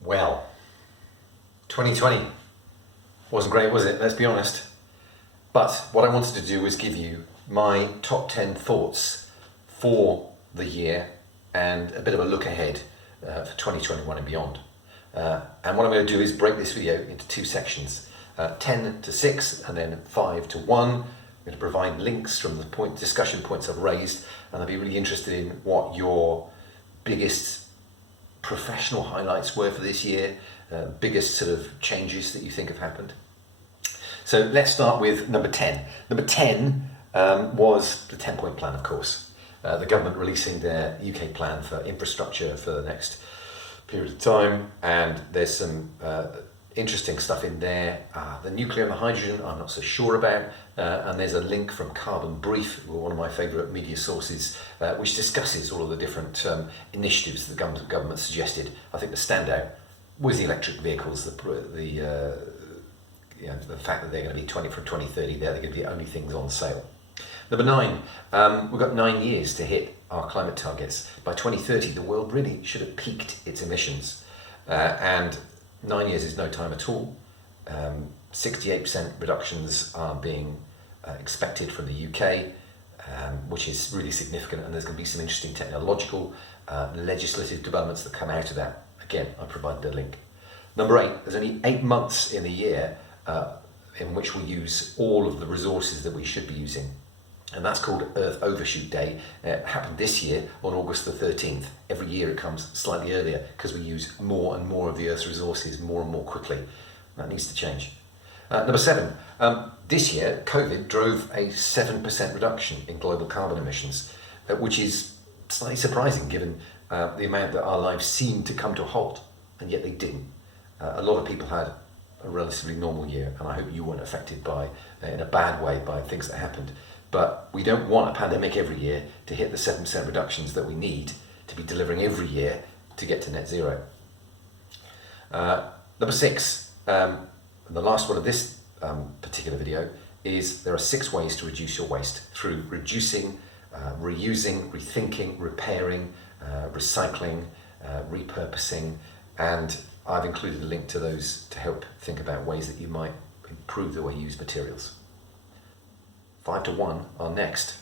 Well, 2020 wasn't great, was it? Let's be honest. But what I wanted to do was give you my top 10 thoughts for the year and a bit of a look ahead for 2021 and beyond. And what I'm going to do is break this video into two sections, 10 to 6 and then 5 to 1. I'm going to provide links from the discussion points I've raised, and I'll be really interested in what your biggest professional highlights were for this year, biggest sort of changes that you think have happened. So let's start with number 10. Number 10 was the 10-point plan, of course. The government releasing their UK plan for infrastructure for the next period of time, and there's some interesting stuff in there. The nuclear and the hydrogen I'm not so sure about, and there's a link from Carbon Brief, one of my favourite media sources, which discusses all of the different initiatives the government suggested. I think the standout was the electric vehicles, the fact that they're going to be from 2030, they're going to be the only things on sale. Number 9, we've got 9 years to hit our climate targets. By 2030, the world really should have peaked its emissions, and 9 years is no time at all. 68% reductions are being expected from the UK, which is really significant, and there's going to be some interesting technological, legislative developments that come out of that. Again, I provided a link. Number 8, there's only 8 months in the year in which we use all of the resources that we should be using. And that's called Earth Overshoot Day. It happened this year on August the 13th. Every year it comes slightly earlier because we use more and more of the Earth's resources more and more quickly. That needs to change. Number 7, this year COVID drove a 7% reduction in global carbon emissions, which is slightly surprising given the amount that our lives seemed to come to a halt, and yet they didn't. A lot of people had a relatively normal year, and I hope you weren't affected by, in a bad way, by things that happened. But we don't want a pandemic every year to hit the 7% reductions that we need to be delivering every year to get to net zero. Number 6, and the last one of this particular video, is there are 6 ways to reduce your waste through reducing, reusing, rethinking, repairing, recycling, repurposing, and I've included a link to those to help think about ways that you might improve the way you use materials. 5 to 1 are next.